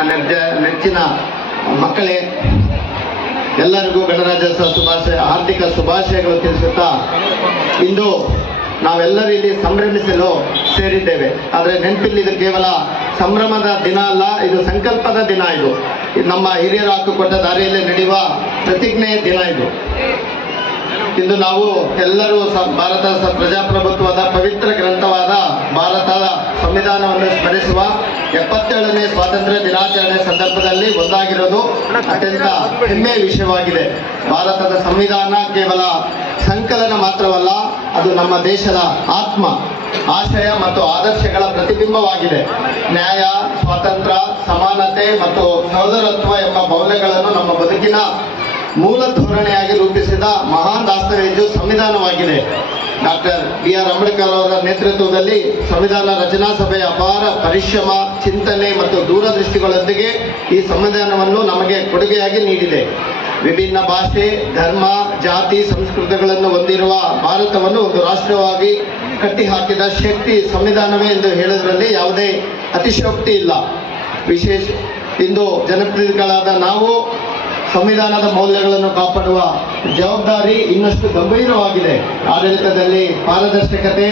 ನೆಚ್ಚಿನ ಮಕ್ಕಳೇ, ಎಲ್ಲರಿಗೂ ಗಣರಾಜ್ಯೋತ್ಸವ ಹಾರ್ದಿಕ ಶುಭಾಶಯಗಳು ತಿಳಿಸುತ್ತಾ, ಇಂದು ನಾವೆಲ್ಲರೂ ಇಲ್ಲಿ ಸಂಭ್ರಮಿಸಲು ಸೇರಿದ್ದೇವೆ. ಆದರೆ ನೆನಪಿಲ್ಲಿ ಇದು ಕೇವಲ ಸಂಭ್ರಮದ ದಿನ ಅಲ್ಲ, ಇದು ಸಂಕಲ್ಪದ ದಿನ. ಇದು ನಮ್ಮ ಹಿರಿಯರು ಹಾಕಿಕೊಟ್ಟ ದಾರಿಯಲ್ಲಿ ನಡೆಯುವ ಪ್ರತಿಜ್ಞೆಯ ದಿನ. ಇಂದು ನಾವು ಎಲ್ಲರೂ ಭಾರತದ ಪ್ರಜಾಪ್ರಭುತ್ವದ ಪವಿತ್ರ ಗ್ರಂಥವಾದ ಭಾರತದ ಸಂವಿಧಾನವನ್ನು ಸ್ಮರಿಸುವ 77ನೇ ಸ್ವಾತಂತ್ರ್ಯ ದಿನಾಚರಣೆ ಸಂದರ್ಭದಲ್ಲಿ ಒಂದಾಗಿರೋದು ಅತ್ಯಂತ ಹೆಮ್ಮೆಯ ವಿಷಯವಾಗಿದೆ. ಭಾರತದ ಸಂವಿಧಾನ ಕೇವಲ ಸಂಕಲನ ಮಾತ್ರವಲ್ಲ, ಅದು ನಮ್ಮ ದೇಶದ ಆತ್ಮ, ಆಶಯ ಮತ್ತು ಆದರ್ಶಗಳ ಪ್ರತಿಬಿಂಬವಾಗಿದೆ. ನ್ಯಾಯ, ಸ್ವಾತಂತ್ರ್ಯ, ಸಮಾನತೆ ಮತ್ತು ಸಹೋದರತ್ವ ಎಂಬ ಮೌಲ್ಯಗಳನ್ನು ನಮ್ಮ ಬದುಕಿನ ಮೂಲ ಧೋರಣೆಯಾಗಿ ರೂಪಿಸಿದ ಮಹಾನ್ ದಾಸ್ತವೇಜು ಸಂವಿಧಾನವಾಗಿದೆ. Doctor B.R. ಅಂಬೇಡ್ಕರ್ ಅವರ ನೇತೃತ್ವದಲ್ಲಿ ಸಂವಿಧಾನ ರಚನಾ ಸಭೆಯ ಅಪಾರ ಪರಿಶ್ರಮ, ಚಿಂತನೆ ಮತ್ತು ದೂರದೃಷ್ಟಿಗಳೊಂದಿಗೆ ಈ ಸಂವಿಧಾನವನ್ನು ನಮಗೆ ಕೊಡುಗೆಯಾಗಿ ನೀಡಿದೆ. ವಿಭಿನ್ನ ಭಾಷೆ, ಧರ್ಮ, ಜಾತಿ, ಸಂಸ್ಕೃತಿಗಳನ್ನು ಹೊಂದಿರುವ ಭಾರತವನ್ನು ಒಂದು ರಾಷ್ಟ್ರವಾಗಿ ಕಟ್ಟಿಹಾಕಿದ ಶಕ್ತಿ ಸಂವಿಧಾನವೇ ಎಂದು ಹೇಳುವುದರಲ್ಲಿ ಯಾವುದೇ ಅತಿಶಯೋಕ್ತಿ ಇಲ್ಲ. ಇಂದು ಜನಪ್ರತಿನಿಧಿಗಳಾದ ನಾವು ಸಂವಿಧಾನದ ಮೌಲ್ಯಗಳನ್ನು ಕಾಪಾಡುವ ಜವಾಬ್ದಾರಿ ಇನ್ನಷ್ಟು ಗಂಭೀರವಾಗಿದೆ. ಆಡಳಿತದಲ್ಲಿ ಪಾರದರ್ಶಕತೆ,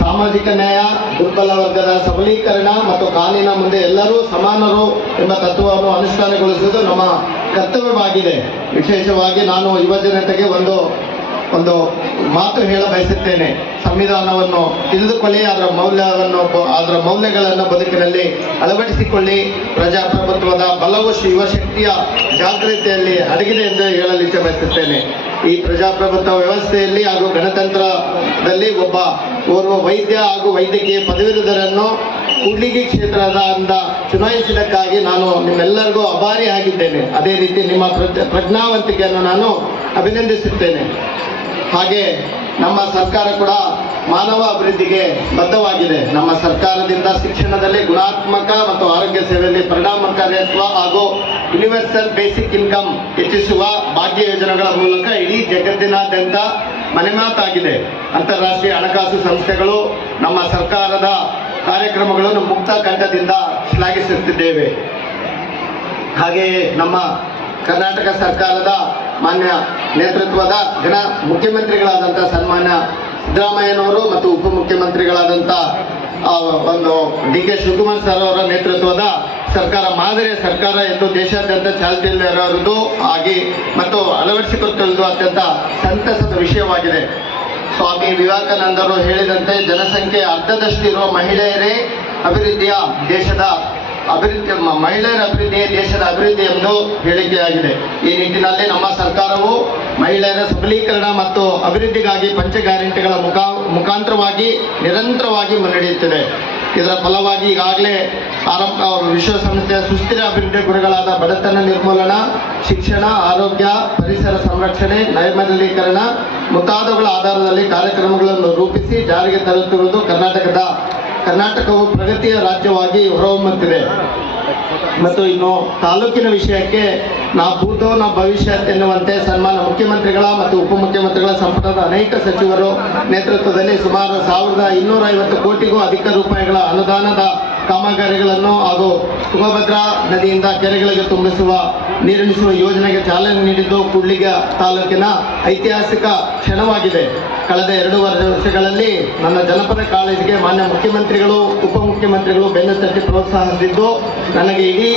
ಸಾಮಾಜಿಕ ನ್ಯಾಯ, ದುರ್ಬಲ ವರ್ಗದ ಸಬಲೀಕರಣ ಮತ್ತು ಕಾನೂನಿನ ಮುಂದೆ ಎಲ್ಲರೂ ಸಮಾನರು ಎಂಬ ತತ್ವವನ್ನು ಅನುಷ್ಠಾನಗೊಳಿಸುವುದು ನಮ್ಮ ಕರ್ತವ್ಯವಾಗಿದೆ. ವಿಶೇಷವಾಗಿ ನಾನು ಯುವಜನತೆಗೆ ಒಂದು ಮಾತು ಹೇಳ ಬಯಸುತ್ತೇನೆ. ಸಂವಿಧಾನವನ್ನು ತಿಳಿದುಕೊಳ್ಳಿ, ಅದರ ಮೌಲ್ಯಗಳನ್ನು ಬದುಕಿನಲ್ಲಿ ಅಳವಡಿಸಿಕೊಳ್ಳಿ. ಪ್ರಜಾಪ್ರಭುತ್ವದ ಬಲವು ಯುವಶಕ್ತಿಯ ಜಾಗೃತಿಯಲ್ಲಿ ಅಡಗಿದೆ ಎಂದು ಹೇಳಲು ಇಚ್ಛೆ ಬಯಸುತ್ತೇನೆ. ಈ ಪ್ರಜಾಪ್ರಭುತ್ವ ವ್ಯವಸ್ಥೆಯಲ್ಲಿ ಹಾಗೂ ಗಣತಂತ್ರದಲ್ಲಿ ಓರ್ವ ವೈದ್ಯ ಹಾಗೂ ವೈದ್ಯಕೀಯ ಪದವೀಧರರನ್ನು ಕೂಡ್ಲಿಗಿ ಕ್ಷೇತ್ರದಿಂದ ಚುನಾಯಿಸಿದ್ದಕ್ಕಾಗಿ ನಾನು ನಿಮ್ಮೆಲ್ಲರಿಗೂ ಆಭಾರಿ ಆಗಿದ್ದೇನೆ. ಅದೇ ರೀತಿ ನಿಮ್ಮ ಪ್ರಜ್ಞಾವಂತಿಕೆಯನ್ನು ನಾನು ಅಭಿನಂದಿಸುತ್ತೇನೆ. ಹಾಗೆ ನಮ್ಮ ಸರ್ಕಾರ ಕೂಡ ಮಾನವ ಅಭಿವೃದ್ಧಿಗೆ ಬದ್ಧವಾಗಿದೆ. ನಮ್ಮ ಸರ್ಕಾರದಿಂದ ಶಿಕ್ಷಣದಲ್ಲಿ ಗುಣಾತ್ಮಕ ಮತ್ತು ಆರೋಗ್ಯ ಸೇವೆಯಲ್ಲಿ ಪರಿಣಾಮಕಾರಿತ್ವ ಹಾಗೂ ಯೂನಿವರ್ಸಲ್ ಬೇಸಿಕ್ ಇನ್ಕಮ್ ಹೆಚ್ಚಿಸುವ ಭಾಗ್ಯ ಯೋಜನೆಗಳ ಮೂಲಕ ಇಡೀ ಜಗತ್ತಿನಾದ್ಯಂತ ಮನೆಮಾತಾಗಿದೆ. ಅಂತಾರಾಷ್ಟ್ರೀಯ ಹಣಕಾಸು ಸಂಸ್ಥೆಗಳು ನಮ್ಮ ಸರ್ಕಾರದ ಕಾರ್ಯಕ್ರಮಗಳನ್ನು ಮುಕ್ತ ಕಂಠದಿಂದ ಶ್ಲಾಘಿಸುತ್ತಿದ್ದೇವೆ. ಹಾಗೆಯೇ ನಮ್ಮ ಕರ್ನಾಟಕ ಸರ್ಕಾರದ ಮಾನ್ಯ ನೇತೃತ್ವದ ಮುಖ್ಯಮಂತ್ರಿಗಳಾದಂಥ ಸನ್ಮಾನ್ಯ ಸಿದ್ದರಾಮಯ್ಯನವರು ಮತ್ತು ಉಪಮುಖ್ಯಮಂತ್ರಿಗಳಾದಂಥ D.K. ಶಿವಕುಮಾರ್ ಸರ್ ಅವರ ನೇತೃತ್ವದ ಸರ್ಕಾರ ಮಾದರಿಯ ಸರ್ಕಾರ ಎಂದು ದೇಶಾದ್ಯಂತ ಚಾಲ್ತಿಯಲ್ಲಿರೋದು ಮತ್ತು ಅಳವಡಿಸಿಕೊಳ್ಳುವುದು ಅತ್ಯಂತ ಸಂತಸದ ವಿಷಯವಾಗಿದೆ. ಸ್ವಾಮಿ ವಿವೇಕಾನಂದರು ಹೇಳಿದಂತೆ ಜನಸಂಖ್ಯೆ ಅರ್ಧದಷ್ಟಿರುವ ಮಹಿಳೆಯರ ಅಭಿವೃದ್ಧಿಯೇ ದೇಶದ ಅಭಿವೃದ್ಧಿ ಎಂದು ಹೇಳಿಕೆಯಾಗಿದೆ. ಈ ನಿಟ್ಟಿನಲ್ಲಿ ನಮ್ಮ ಸರ್ಕಾರವು ಮಹಿಳೆಯರ ಸಬಲೀಕರಣ ಮತ್ತು ಅಭಿವೃದ್ಧಿಗಾಗಿ ಪಂಚ ಗ್ಯಾರಂಟಿಗಳ ಮುಖಾಂತರವಾಗಿ ನಿರಂತರವಾಗಿ ಮುನ್ನಡೆಯುತ್ತಿದೆ. ಇದರ ಫಲವಾಗಿ ಈಗಾಗಲೇ ವಿಶ್ವಸಂಸ್ಥೆಯ ಸುಸ್ಥಿರ ಅಭಿವೃದ್ಧಿ ಗುರಿಗಳಾದ ಬಡತನ ನಿರ್ಮೂಲನ, ಶಿಕ್ಷಣ, ಆರೋಗ್ಯ, ಪರಿಸರ ಸಂರಕ್ಷಣೆ, ನೈರ್ಮಲ್ಯೀಕರಣ ಮುಂತಾದವುಗಳ ಆಧಾರದಲ್ಲಿ ಕಾರ್ಯಕ್ರಮಗಳನ್ನು ರೂಪಿಸಿ ಜಾರಿಗೆ ತರುತ್ತಿರುವುದು ಕರ್ನಾಟಕವು ಪ್ರಗತಿಯ ರಾಜ್ಯವಾಗಿ ಹೊರಹೊಮ್ಮುತ್ತಿದೆ. ಮತ್ತು ಇನ್ನು ತಾಲೂಕಿನ ವಿಷಯಕ್ಕೆ ನಾವು ಭೂತೋ ನಾ ಭವಿಷ್ಯತ್ ಎನ್ನುವಂತೆ ಸನ್ಮಾನ್ಯ ಮುಖ್ಯಮಂತ್ರಿಗಳ ಮತ್ತು ಉಪಮುಖ್ಯಮಂತ್ರಿಗಳ ಸಂಪುಟದ ಅನೇಕ ಸಚಿವರು ನೇತೃತ್ವದಲ್ಲಿ ಸುಮಾರು 1250 ಕೋಟಿಗೂ ಅಧಿಕ ರೂಪಾಯಿಗಳ ಅನುದಾನದ ಕಾಮಗಾರಿಗಳನ್ನು ಹಾಗೂ ತುಂಗಭದ್ರಾ ನದಿಯಿಂದ ಕೆರೆಗಳಿಗೆ ನೀರುಣಿಸುವ ಯೋಜನೆಗೆ ಚಾಲನೆ ನೀಡಿದ್ದು ಕೂಡ್ಲಿಗಿ ತಾಲೂಕಿನ ಐತಿಹಾಸಿಕ ಕ್ಷಣವಾಗಿದೆ. ಕಳೆದ 2 ವರ್ಷಗಳಲ್ಲಿ ನನ್ನ ಜನಪದ ಕಾಳಜಿಗೆ ಮಾನ್ಯ ಮುಖ್ಯಮಂತ್ರಿಗಳು, ಉಪಮುಖ್ಯಮಂತ್ರಿಗಳು ಬೆನ್ನು ತಟ್ಟಿ ಪ್ರೋತ್ಸಾಹಿಸಿದ್ದು ನನಗೆ ಇಡೀ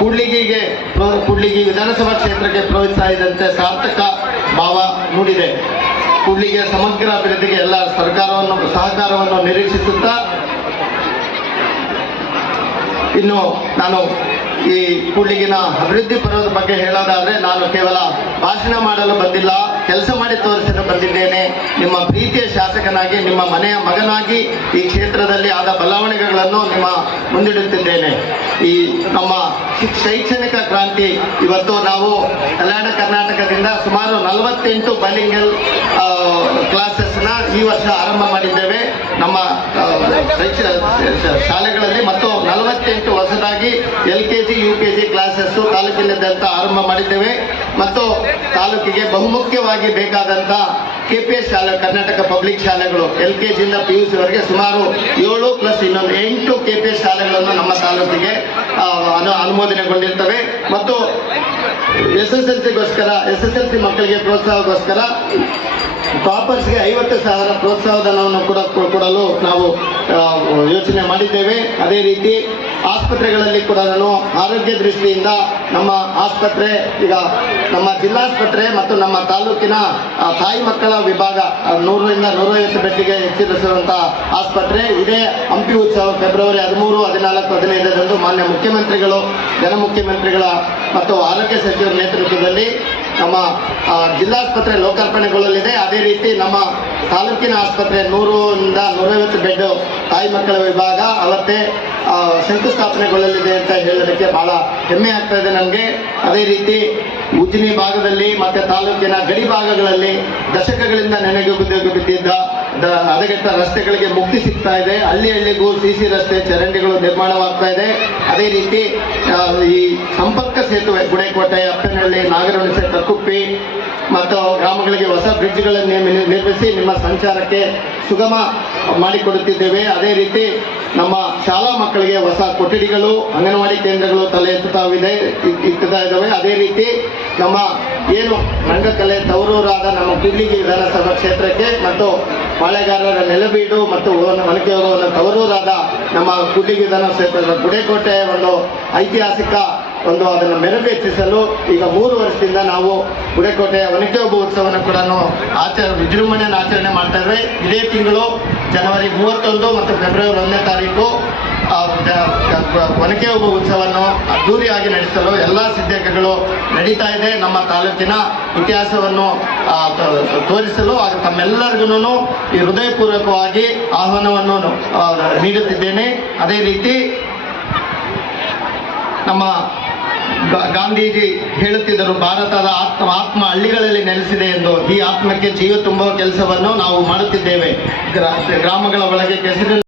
ಕೂಡ್ಲಿಗಿ ವಿಧಾನಸಭಾ ಕ್ಷೇತ್ರಕ್ಕೆ ಪ್ರೋತ್ಸಾಹಿಸಿದಂತೆ ಸಾರ್ಥಕ ಭಾವ ಮೂಡಿದೆ. ಕೂಡ್ಲಿಗಿಯ ಸಮಗ್ರ ಅಭಿವೃದ್ಧಿಗೆ ಎಲ್ಲ ಸಹಕಾರವನ್ನು ನಿರೀಕ್ಷಿಸುತ್ತಾ, ಇನ್ನು ನಾನು ಈ ಕೂಡ್ಲಿಗಿನ ಅಭಿವೃದ್ಧಿ ಪರ್ವದ ಬಗ್ಗೆ ಹೇಳೋದಾದರೆ, ನಾನು ಕೇವಲ ಭಾಷಣ ಮಾಡಲು ಬಂದಿಲ್ಲ, ಕೆಲಸ ಮಾಡಿ ತೋರಿಸಲು ಬಂದಿದ್ದೇನೆ. ನಿಮ್ಮ ಪ್ರೀತಿಯ ಶಾಸಕನಾಗಿ, ನಿಮ್ಮ ಮನೆಯ ಮಗನಾಗಿ ಈ ಕ್ಷೇತ್ರದಲ್ಲಿ ಆದ ಬದಲಾವಣೆಗಳನ್ನು ನಿಮ್ಮ ಮುಂದಿಡುತ್ತಿದ್ದೇನೆ. ಈ ನಮ್ಮ ಶೈಕ್ಷಣಿಕ ಕ್ರಾಂತಿ ಇವತ್ತು ನಾವು ಕಲ್ಯಾಣ ಕರ್ನಾಟಕದಿಂದ ಸುಮಾರು 48 ಬೈಲಿಂಗಲ್ ಕ್ಲಾಸಸ್ನ ಈ ವರ್ಷ ಆರಂಭ ಮಾಡಿದ್ದೇವೆ ನಮ್ಮ ಶಾಲೆಗಳಲ್ಲಿ. ಮತ್ತು 48 ಹೊಸದಾಗಿ LKG UKG ಕ್ಲಾಸಸ್ಸು ತಾಲೂಕಿನಾದ್ಯಂತ ಆರಂಭ ಮಾಡಿದ್ದೇವೆ. ಮತ್ತು ತಾಲೂಕಿಗೆ ಬಹುಮುಖ್ಯವಾಗಿ ಬೇಕಾದಂಥ KPS ಶಾಲೆ, ಕರ್ನಾಟಕ ಪಬ್ಲಿಕ್ ಶಾಲೆಗಳು LKG ಇಂದ PUC ವರೆಗೆ ಸುಮಾರು 7 ಪ್ಲಸ್ ಇನ್ನೊಂದು 8 KPS ಶಾಲೆಗಳನ್ನು ನಮ್ಮ ತಾಲೂಕಿಗೆ ಅನುಮೋದನೆಗೊಂಡಿರ್ತವೆ. ಮತ್ತು SSLC ಮಕ್ಕಳಿಗೆ ಪ್ರೋತ್ಸಾಹಕ್ಕೋಸ್ಕರ ಟಾಪರ್ಸ್ಗೆ 50,000 ಪ್ರೋತ್ಸಾಹಧನವನ್ನು ಕೂಡ ಕೊಡಲು ನಾವು ಯೋಚನೆ ಮಾಡಿದ್ದೇವೆ. ಅದೇ ರೀತಿ ಆಸ್ಪತ್ರೆಗಳಲ್ಲಿ ಕೂಡ ನಾನು ಆರೋಗ್ಯ ದೃಷ್ಟಿಯಿಂದ ನಮ್ಮ ಆಸ್ಪತ್ರೆ, ಈಗ ನಮ್ಮ ಜಿಲ್ಲಾಸ್ಪತ್ರೆ ಮತ್ತು ನಮ್ಮ ತಾಲೂಕಿನ ತಾಯಿ ಮಕ್ಕಳ ವಿಭಾಗ 100ರಿಂದ 150 ಬೆಡ್ಗೆ ಹೆಚ್ಚಿಸಿರುವಂಥ ಆಸ್ಪತ್ರೆ ಇದೇ ಹಂಪಿ ಉತ್ಸವ ಫೆಬ್ರವರಿ 13, 14, 15ರಂದು ಮಾನ್ಯ ಮುಖ್ಯಮಂತ್ರಿಗಳು, ಜನಮುಖ್ಯಮಂತ್ರಿಗಳ ಮತ್ತು ಆರೋಗ್ಯ ಸಚಿವರ ನೇತೃತ್ವದಲ್ಲಿ ನಮ್ಮ ಜಿಲ್ಲಾಸ್ಪತ್ರೆ ಲೋಕಾರ್ಪಣೆಗೊಳ್ಳಲಿದೆ. ಅದೇ ರೀತಿ ನಮ್ಮ ತಾಲೂಕಿನ ಆಸ್ಪತ್ರೆ 100ರಿಂದ 150 ಬೆಡ್ ತಾಯಿ ಮಕ್ಕಳ ವಿಭಾಗ ಅವತ್ತೇ ಶಂಕುಸ್ಥಾಪನೆಗೊಳ್ಳಲಿದೆ ಅಂತ ಹೇಳೋದಕ್ಕೆ ಬಹಳ ಹೆಮ್ಮೆ ಆಗ್ತಾ ಇದೆ ನನಗೆ. ಅದೇ ರೀತಿ ಉಜಿನಿ ಭಾಗದಲ್ಲಿ ಮತ್ತು ತಾಲೂಕಿನ ಗಡಿ ಭಾಗಗಳಲ್ಲಿ ದಶಕಗಳಿಂದ ಬಿದ್ದಿದ್ದ ಹದಗೆಟ್ಟ ರಸ್ತೆಗಳಿಗೆ ಮುಕ್ತಿ ಸಿಗ್ತಾ ಇದೆ. ಹಳ್ಳಿಗೂ CC ರಸ್ತೆ, ಚರಂಡಿಗಳು ನಿರ್ಮಾಣವಾಗ್ತಾ ಇದೆ. ಅದೇ ರೀತಿ ಈ ಸಂಪರ್ಕ ಸೇತುವೆ ಗುಡೇಕೋಟೆ, ಅಪ್ಪನಹಳ್ಳಿ, ನಾಗರಹುಣಸೆ, ಕಕ್ಕುಪ್ಪಿ ಮತ್ತು ಗ್ರಾಮಗಳಿಗೆ ಹೊಸ ಬ್ರಿಡ್ಜ್ಗಳನ್ನು ನಿರ್ಮಿಸಿ ನಿಮ್ಮ ಸಂಚಾರಕ್ಕೆ ಸುಗಮ ಮಾಡಿಕೊಡುತ್ತಿದ್ದೇವೆ. ಅದೇ ರೀತಿ ನಮ್ಮ ಶಾಲಾ ಮಕ್ಕಳಿಗೆ ಹೊಸ ಕೊಠಡಿಗಳು, ಅಂಗನವಾಡಿ ಕೇಂದ್ರಗಳು ತಲೆ ಎತ್ತುತ್ತಾ ಇದ್ದಾವೆ. ಅದೇ ರೀತಿ ನಮ್ಮ ಏನು ರಂಗಕಲೆ ತವರೂರಾದ ನಮ್ಮ ಕೂಡ್ಲಿಗಿ ವಿಧಾನಸಭಾ ಕ್ಷೇತ್ರಕ್ಕೆ ಮತ್ತು ಪಾಳೆಗಾರರ ನೆಲಬೀಡು ಮತ್ತು ಒನಕೆಯೋಗವನ್ನು ತವರೂರಾದ ನಮ್ಮ ಕೂಡ್ಲಿಗಿ ವಿಧಾನಸಭಾ ಕ್ಷೇತ್ರದ ಗುಡೇಕೋಟೆ ಒಂದು ಐತಿಹಾಸಿಕ ಅದನ್ನು ಮೆರುಗು ಹೆಚ್ಚಿಸಲು ಈಗ 3 ವರ್ಷದಿಂದ ನಾವು ಗುಡೇಕೋಟೆ ಒನಕೆ ಓಬವ್ವ ಉತ್ಸವವನ್ನು ಕೂಡ ವಿಜೃಂಭಣೆಯನ್ನು ಆಚರಣೆ ಮಾಡ್ತಾ ಇದ್ದೇವೆ. ಇದೇ ತಿಂಗಳು ಜನವರಿ 31 ಮತ್ತು ಫೆಬ್ರವರಿ 1ನೇ ತಾರೀಕು ಒನಕೆ ಓಬವ್ವ ಉತ್ಸವವನ್ನು ಅದ್ದೂರಿಯಾಗಿ ನಡೆಸಲು ಎಲ್ಲ ಸಿದ್ಧತೆಗಳು ನಡೀತಾ ಇದೆ. ನಮ್ಮ ತಾಲೂಕಿನ ಇತಿಹಾಸವನ್ನು ತೋರಿಸಲು ತಮ್ಮೆಲ್ಲರಿಗೂ ಈ ಹೃದಯಪೂರ್ವಕವಾಗಿ ಆಹ್ವಾನವನ್ನು ನೀಡುತ್ತಿದ್ದೇನೆ. ಅದೇ ರೀತಿ ನಮ್ಮ ಗಾಂಧೀಜಿ ಹೇಳುತ್ತಿದ್ದರು, ಭಾರತದ ಆತ್ಮ ಹಳ್ಳಿಗಳಲ್ಲಿ ನೆಲೆಸಿದೆ ಎಂದು. ಈ ಆತ್ಮಕ್ಕೆ ಜೀವ ತುಂಬುವ ಕೆಲಸವನ್ನು ನಾವು ಮಾಡುತ್ತಿದ್ದೇವೆ. ಗ್ರಾಮಗಳ ಒಳಗೆ ಕೆಸರಿನ